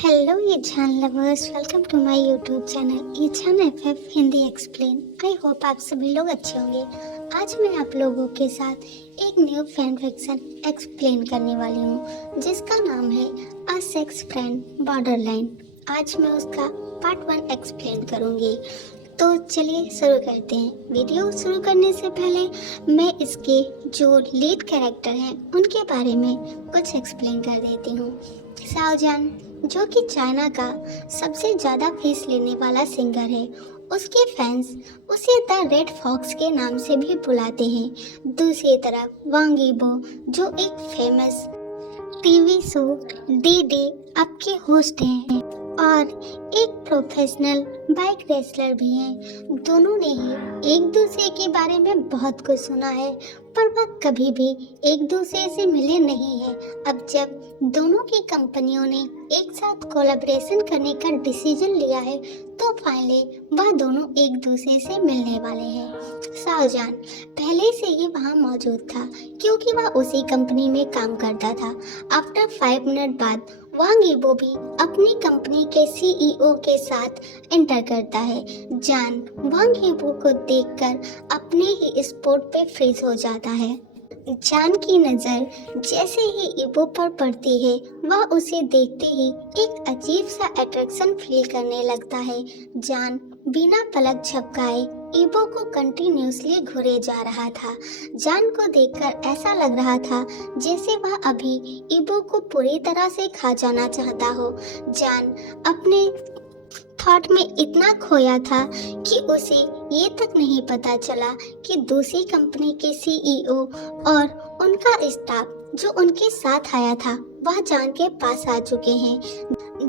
Hello Izaan lovers, welcome to my YouTube channel Izaan FF Hindi explain. I hope आप सभी लोग अच्छे होंगे। आज मैं आप लोगों के साथ एक न्यू फैन फिक्शन एक्सप्लेन करने वाली हूँ जिसका नाम है अ सेक्स फ्रेंड बॉर्डरलाइन। आज मैं उसका पार्ट 1 एक्सप्लेन करूँगी। तो चलिए शुरू करते हैं। वीडियो शुरू करने से पहले मैं इसके जो लीड कैरेक्टर हैं उनके बारे में कुछ एक्सप्लेन कर देती हूँ। शाओजान, जो कि चाइना का सबसे ज़्यादा फीस लेने वाला सिंगर है, उसके फैंस उसे द रेड फॉक्स के नाम से भी बुलाते हैं। दूसरी तरफ वांग यीबो, जो एक famous TV show D up के होस्ट हैं और एक प्रोफेशनल बाइक रेसलर भी हैं। दोनों ने ही एक दूसरे के बारे में बहुत कुछ सुना है, पर वह कभी भी एक दूसरे से मिले नहीं हैं। अब जब दोनों की कंपनियों ने एक साथ कोलैबोरेशन करने का डिसीजन लिया है, तो फाइनली वह दोनों एक दूसरे से मिलने वाले हैं। शाओजान पहले से ही वहाँ मौजूद था क्योंकि वह उसी कंपनी में काम करता था। आफ्टर 5 मिनट बाद वांग यीबो भी अपनी कंपनी के सीईओ के साथ एंटर करता है। जान वांग यीबो को देखकर अपने ही स्पॉट पे फ्रीज हो जाता है। जान की नज़र जैसे ही ईबो पर पड़ती है, वह उसे देखते ही एक अजीब सा अट्रैक्शन फील करने लगता है। जान बिना पलक झपकाए ईबो को कंटिन्यूसली घूरे जा रहा था। जान को देखकर ऐसा लग रहा था जैसे वह अभी ईबो को पूरी तरह से खा जाना चाहता हो। जान अपने थॉट में इतना खोया था कि उसे ये तक नहीं पता चला कि दूसरी कंपनी के सीईओ और उनका स्टाफ जो उनके साथ आया था वह जान के पास आ चुके हैं।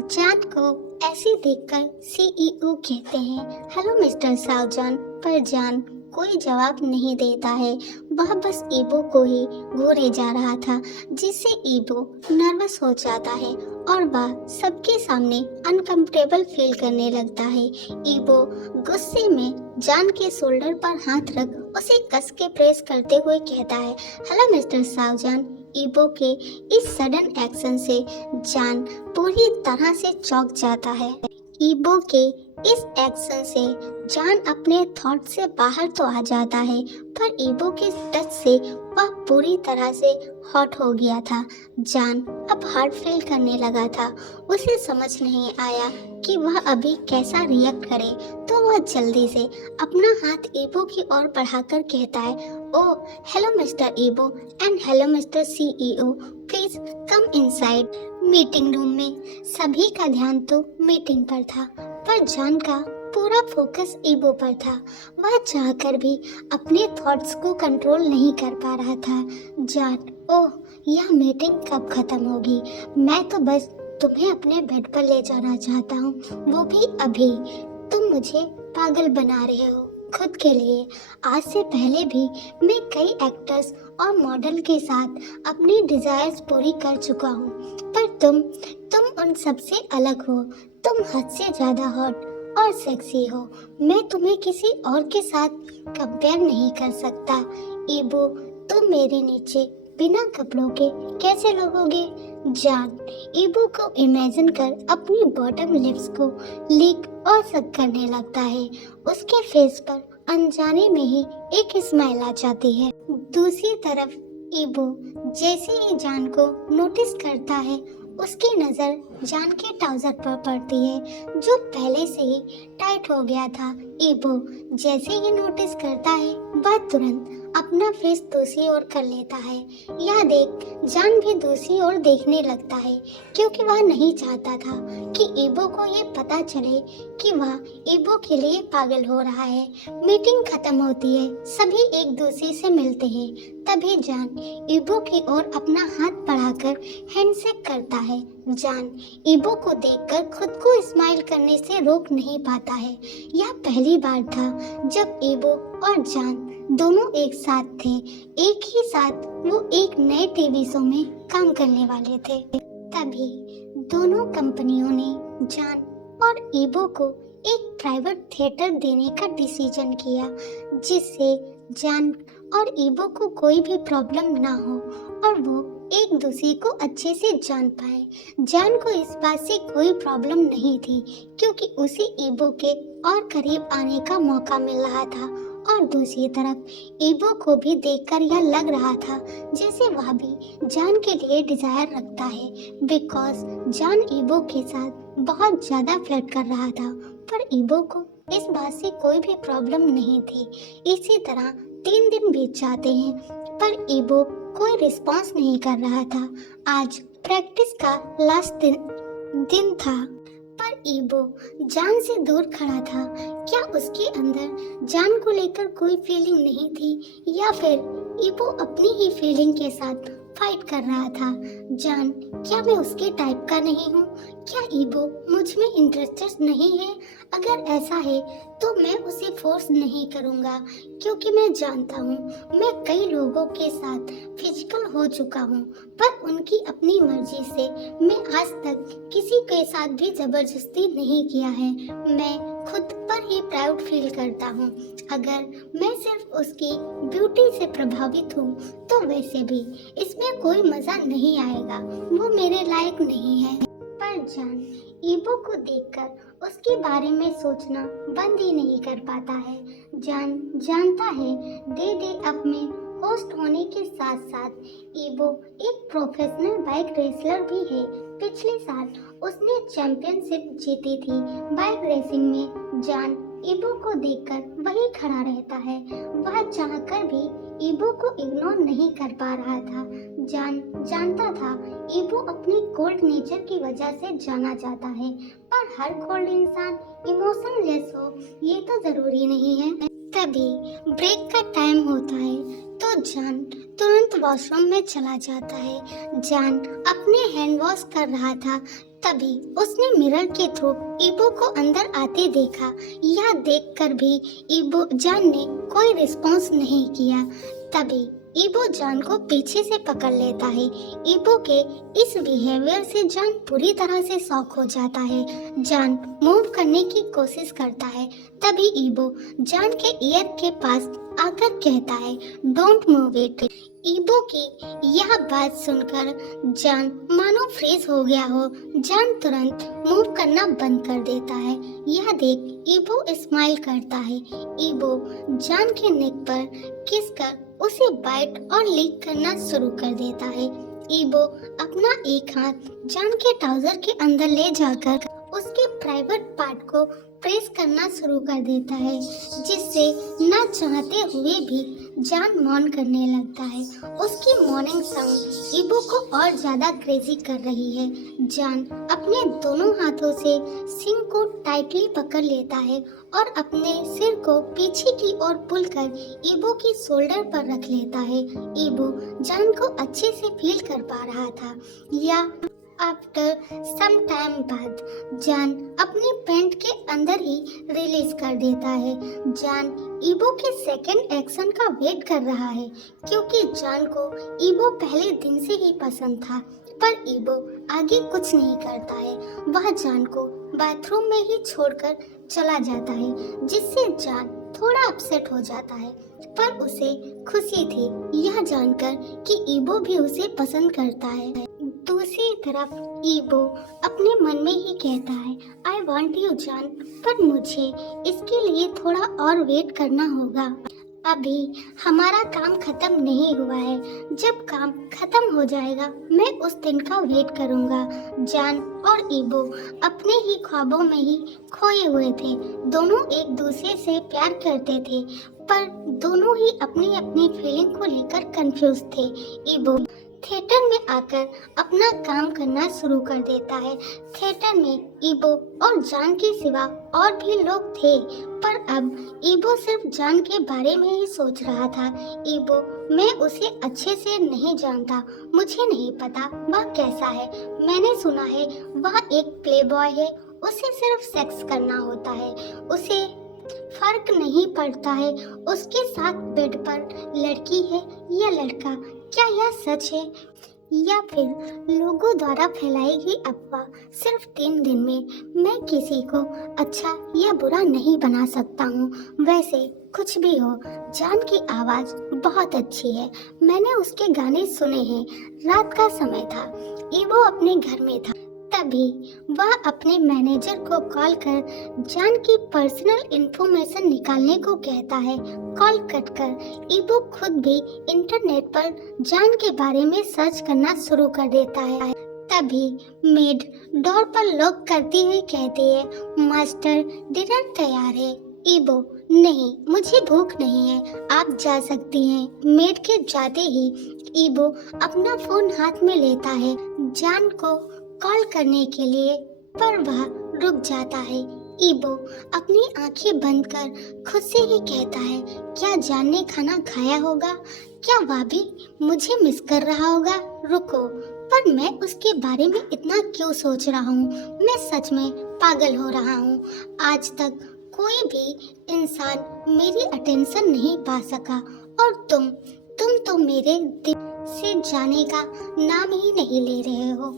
जान को ऐसे देखकर सीईओ कहते हैं, हेलो मिस्टर शाओजान, पर जान कोई जवाब नहीं देता है। वह बस ईबो को ही घूरे जा रहा था, जिससे ईबो नर्वस हो जाता है और वह सबके सामने अनकंफर्टेबल फील करने लगता है। ईबो गुस्से में जान के शोल्डर पर हाथ रख उसे कस के प्रेस करते हुए कहता है, हेलो मिस्टर शाओजान। ईबो के इस सडन एक्शन से जान पूरी तरह से चौंक जाता है। ईबो के इस एक्शन से जान अपने थॉट से बाहर तो आ जाता है, पर ईबो के टच से वह पूरी तरह से हॉट हो गया था। जान अब हार्ट फील करने लगा था। उसे समझ नहीं आया कि वह अभी कैसा रिएक्ट करे, तो वह जल्दी से अपना हाथ ईबो की ओर बढ़ाकर कहता है, ओह हेलो मिस्टर ईबो and hello mister CEO, please come inside. Meeting room में सभी का ध्यान तो मीटिंग पर था, पर जान का पूरा फोकस ईबो पर था। वह चाहकर भी अपने थॉट्स को कंट्रोल नहीं कर पा रहा था। जान, ओह यह मीटिंग कब खत्म होगी? मैं तो बस तुम्हें अपने बेड पर ले जाना चाहता हूँ, वो भी अभी। तुम मुझे पागल बना रहे हो खुद के लिए। आज से पहले भी मैं कई एक्टर्स और मॉडल के साथ अपनी डिजायर्स पूरी कर चुका हूँ, पर तुम उन सबसे अलग हो। तुम हद से ज्यादा हॉट और सेक्सी हो। मैं तुम्हें किसी और के साथ कंपेयर नहीं कर सकता। ईबो, तुम मेरे नीचे बिना कपड़ों के कैसे लगोगे? जान ईबो को इमेजिन कर अपनी बॉटम लिप्स को लीक और सक करने लगता है। उसके फेस पर अनजाने में ही एक स्माइल आ जाती है। दूसरी तरफ ईबो जैसे ही जान को नोटिस करता है, उसकी नज़र जान के ट्राउजर पर पड़ती है जो पहले से ही टाइट हो गया था। ईबो जैसे ही नोटिस करता है, वह तुरंत अपना फेस दूसरी ओर कर लेता है। यह देख जान भी दूसरी ओर देखने लगता है क्योंकि वह नहीं चाहता था कि ईबो को ये पता चले कि वह ईबो के लिए पागल हो रहा है। मीटिंग खत्म होती है, सभी एक दूसरे से मिलते हैं। तभी जान ईबो की ओर अपना हाथ बढ़ाकर हैंडशेक करता है। जान ईबो को देखकर खुद को स्माइल करने से रोक नहीं पाता है। यह पहली बार था जब ईबो और जान दोनों एक साथ थे। एक ही साथ वो एक नए टीवी शो में काम करने वाले थे। तभी दोनों कंपनियों ने जान और ईबो को एक प्राइवेट थिएटर देने का डिसीजन किया, जिससे जान और ईबो को कोई भी प्रॉब्लम ना हो और वो एक दूसरे को अच्छे से जान पाए। जान को इस बात से कोई प्रॉब्लम नहीं थी क्योंकि उसे ईबो के और करीब आने का मौका मिल रहा था और दूसरी तरफ ईबो को भी देखकर यह लग रहा था जैसे वह भी जान के लिए डिजायर रखता है, बिकॉज जान ईबो के साथ बहुत ज्यादा फ्लर्ट कर रहा था। पर ईबो को इस बात से कोई भी प्रॉब्लम नहीं थी। इसी तरह 3 दिन बीत जाते हैं पर ईबो कोई रिस्पॉन्स नहीं कर रहा था। आज प्रैक्टिस का लास्ट दिन था पर ईबो जान से दूर खड़ा था। क्या उसके अंदर जान को लेकर कोई फीलिंग नहीं थी या फिर ईबो अपनी ही फीलिंग के साथ फाइट कर रहा था? जान, क्या मैं उसके टाइप का नहीं हूँ? क्या ईबो मुझ में इंटरेस्टेड नहीं है? अगर ऐसा है तो मैं उसे फोर्स नहीं करूँगा क्योंकि मैं जानता हूँ मैं कई लोगों के साथ फिजिकल हो चुका हूँ पर उनकी अपनी मर्जी से मैं आज तक किसी के साथ भी जबरदस्ती नहीं किया है। मैं खुद पर ही प्राउड फील करता हूँ। अगर मैं सिर्फ उसकी ब्यूटी से प्रभावित हूँ तो वैसे भी इसमें कोई मजा नहीं आएगा, वो मेरे लायक नहीं है। पर जान ईबो को देखकर उसके बारे में सोचना बंद ही नहीं कर पाता है। जान जानता है डे डे अप में होस्ट होने के साथ साथ ईबो एक प्रोफेशनल बाइक रेसलर भी है। पिछले साल उसने चैंपियनशिप जीती थी बाइक रेसिंग में। जान ईबो को देखकर वही खड़ा रहता है। वह चाहकर भी ईबो को इग्नोर नहीं कर पा रहा था। जान जानता था ईबो अपने कोल्ड नेचर की वजह से जाना जाता है पर हर कोल्ड इंसान इमोशनलेस हो ये तो जरूरी नहीं है। तभी ब्रेक का टाइम होता है तो जान तुरंत वॉशरूम में चला जाता है। जान अपने हैंड वॉश कर रहा था तभी उसने मिरर के थ्रू ईबो को अंदर आते देखा। यह देखकर भी जान ने कोई रिस्पॉन्स नहीं किया। तभी ईबो जान को पीछे से पकड़ लेता है। ईबो के इस बिहेवियर से जान पूरी तरह से शॉक हो जाता है। जान मूव करने की कोशिश करता है तभी ईबो जान के ईयर के पास आकर कहता है डोंट मूव इट। ईबो की यह बात सुनकर जान मानो फ्रीज हो गया हो। जान तुरंत मूव करना बंद कर देता है। यह देख ईबो स्माइल करता है। ईबो जान के नेक पर किस कर उसे बाइट और लीक करना शुरू कर देता है। ईबो अपना एक हाथ जान के ट्राउजर के अंदर ले जाकर उसके प्राइवेट पार्ट को प्रेस करना शुरू कर देता है जिससे न चाहते हुए भी जान मौन करने लगता है। उसकी मॉर्निंग साउंड ईबो को और ज्यादा क्रेजी कर रही है। जान अपने दोनों हाथों से सिंग को टाइटली पकड़ लेता है और अपने सिर को पीछे की ओर पुल कर ईबो की शोल्डर पर रख लेता है। ईबो जान को अच्छे से फील कर पा रहा था। या आफ्टर सम टाइम बाद जान अपनी पैंट के अंदर ही रिलीज कर देता है। जान ईबो के सेकंड एक्शन का वेट कर रहा है क्योंकि जान को ईबो पहले दिन से ही पसंद था पर ईबो आगे कुछ नहीं करता है। वह जान को बाथरूम में ही छोड़कर चला जाता है जिससे जान थोड़ा अपसेट हो जाता है पर उसे खुशी थी यह जानकर कि ईबो भी उसे पसंद करता है। दूसरी तरफ ईबो अपने मन में ही कहता है आई वॉन्ट यू जान, पर मुझे इसके लिए थोड़ा और वेट करना होगा। अभी हमारा काम खत्म नहीं हुआ है। जब काम खत्म हो जाएगा मैं उस दिन का वेट करूंगा। जान और ईबो अपने ही ख्वाबों में ही खोए हुए थे। दोनों एक दूसरे से प्यार करते थे पर दोनों ही अपनी अपनी फीलिंग को लेकर कंफ्यूज थे। ईबो थिएटर में आकर अपना काम करना शुरू कर देता है। थिएटर में ईबो और जान के सिवा और भी लोग थे पर अब ईबो सिर्फ जान के बारे में ही सोच रहा था। ईबो मैं उसे अच्छे से नहीं जानता, मुझे नहीं पता वह कैसा है। मैंने सुना है वह एक प्लेबॉय है, उसे सिर्फ सेक्स करना होता है, उसे फर्क नहीं पड़ता है उसके साथ बेड पर लड़की है या लड़का। क्या यह सच है? या फिर लोगों द्वारा फैलाई गई अफवाह। सिर्फ 3 दिन में मैं किसी को अच्छा या बुरा नहीं बना सकता हूँ। वैसे कुछ भी हो, जान की आवाज़ बहुत अच्छी है। मैंने उसके गाने सुने हैं। रात का समय था, ईवो अपने घर में था। तभी वह अपने मैनेजर को कॉल कर जान की पर्सनल इंफॉर्मेशन निकालने को कहता है। कॉल कट कर ईवो खुद भी इंटरनेट पर जान के बारे में सर्च करना शुरू कर देता है। तभी मेड डोर पर लॉक करती हुई कहती है, मास्टर डिनर तैयार है। ईवो, नहीं, मुझे भूख नहीं है, आप जा सकती हैं। मेड के जाते ही ईवो अपना फोन हाथ में लेता है जान को कॉल करने के लिए, पर वह रुक जाता है। ईवो अपनी आंखें बंद कर खुद से ही कहता है, क्या जान ने खाना खाया होगा? क्या वह भी मुझे मिस कर रहा होगा? रुको, पर मैं उसके बारे में इतना क्यों सोच रहा हूँ? मैं सच में पागल हो रहा हूँ। आज तक कोई भी इंसान मेरी अटेंशन नहीं पा सका, और तुम तो मेरे दिल से जाने का नाम ही नहीं ले रहे हो।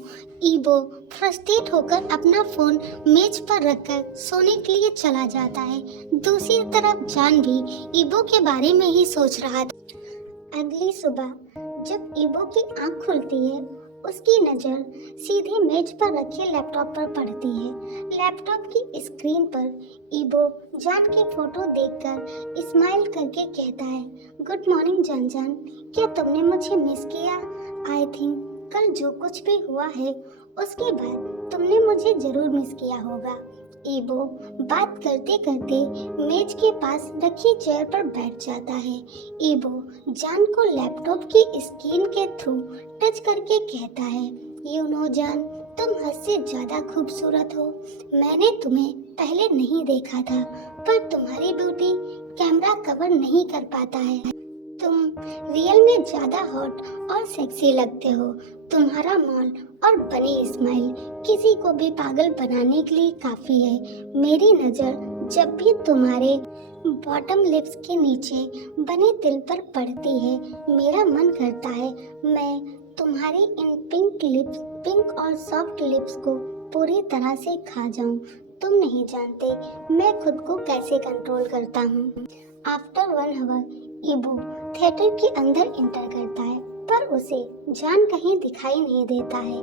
ईवो फ्रस्ट्रेट होकर अपना फोन मेज पर रखकर सोने के लिए चला जाता है। दूसरी तरफ जान भी ईवो के बारे में ही सोच रहा था। अगली सुबह जब ईवो की आंख खुलती है, उसकी नज़र सीधे मेज पर रखे लैपटॉप पर पड़ती है। लैपटॉप की स्क्रीन पर ईवो जान की फोटो देखकर स्माइल करके कहता है, गुड मॉर्निंग जान जान, क्या तुमने मुझे मिस किया? आई थिंक कल जो कुछ भी हुआ है उसके बाद तुमने मुझे जरूर मिस किया होगा। ईवो बात करते करते मेज के पास रखी चेयर पर बैठ जाता है। ईवो जान को लैपटॉप की स्क्रीन के थ्रू टच करके कहता है, यू नो जान, तुम हद से ज्यादा खूबसूरत हो। मैंने तुम्हें पहले नहीं देखा था, पर तुम्हारी ब्यूटी कैमरा कवर नहीं कर पाता है। तुम रियल में ज्यादा हॉट और सेक्सी लगते हो। तुम्हारा मॉल और बनी स्माइल किसी को भी पागल बनाने के लिए काफी है। मेरी नजर जब भी तुम्हारे बॉटम लिप्स के नीचे बने तिल पर पड़ती है, मेरा मन करता है मैं तुम्हारी इन पिंक और सॉफ्ट लिप्स को पूरी तरह से खा जाऊं। तुम नहीं जानते मैं खुद को कैसे कंट्रोल करता हूँ। आफ्टर 1 आवर ईवो थिएटर के अंदर एंटर करता है, पर उसे जान कहीं दिखाई नहीं देता है।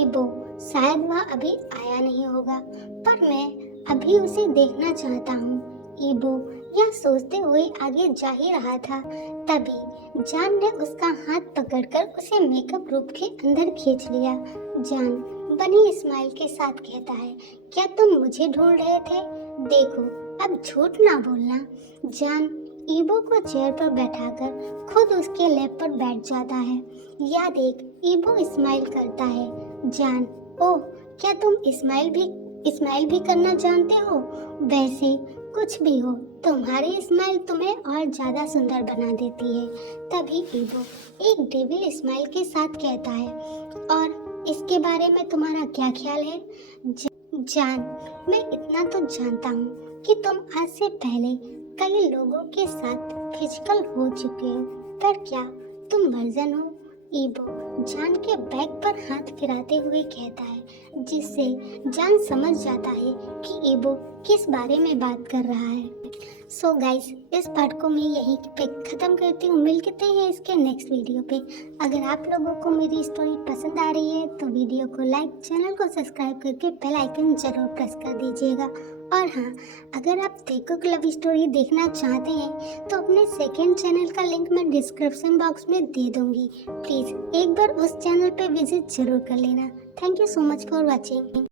ईवो, शायद वह अभी आया नहीं होगा, पर मैं अभी उसे देखना चाहता हूँ। ईवो यह सोचते हुए आगे जा ही रहा था, तभी जान ने उसका हाथ पकड़कर उसे मेकअप रूम के अंदर खींच लिया। जान बनी स्माइल के साथ कहता है, क्या तुम मुझे ढूंढ रहे थे? देखो, अब झूठ ना बोलना। जान ईवो को चेयर पर बैठाकर खुद उसके लैप पर बैठ जाता है। या देख, ईवो स्माइल करता है। जान, ओह, क्या तुम स्माइल भी करना जानते हो? वैसे कुछ भी हो, तुम्हारी स्माइल तुम्हें और ज्यादा सुंदर बना देती है। तभी ईवो एक डेविल स्माइल के साथ कहता है, और इसके बारे में तुम्हारा क्या ख्याल है? जान, मैं इतना तो जानता हूँ कि तुम आज से पहले कई लोगों के साथ फिजिकल हो चुके हो, पर क्या तुम वर्जन हो? ईवो जान के बैग पर हाथ फिराते हुए कहता है, जिससे जान समझ जाता है कि ईवो किस बारे में बात कर रहा है। सो गाइस, इस पार्ट को मैं यहीं पे ख़त्म करती हूँ। मिलते हैं इसके नेक्स्ट वीडियो पे। अगर आप लोगों को मेरी स्टोरी पसंद आ रही है तो वीडियो को लाइक, चैनल को सब्सक्राइब करके बेल आइकन जरूर प्रेस कर दीजिएगा। और हाँ, अगर आप तेकुक लव स्टोरी देखना चाहते हैं तो अपने सेकेंड चैनल का लिंक मैं डिस्क्रिप्शन बॉक्स में दे दूँगी। प्लीज़ एक बार उस चैनल पे विजिट जरूर कर लेना। Thank you so much for watching.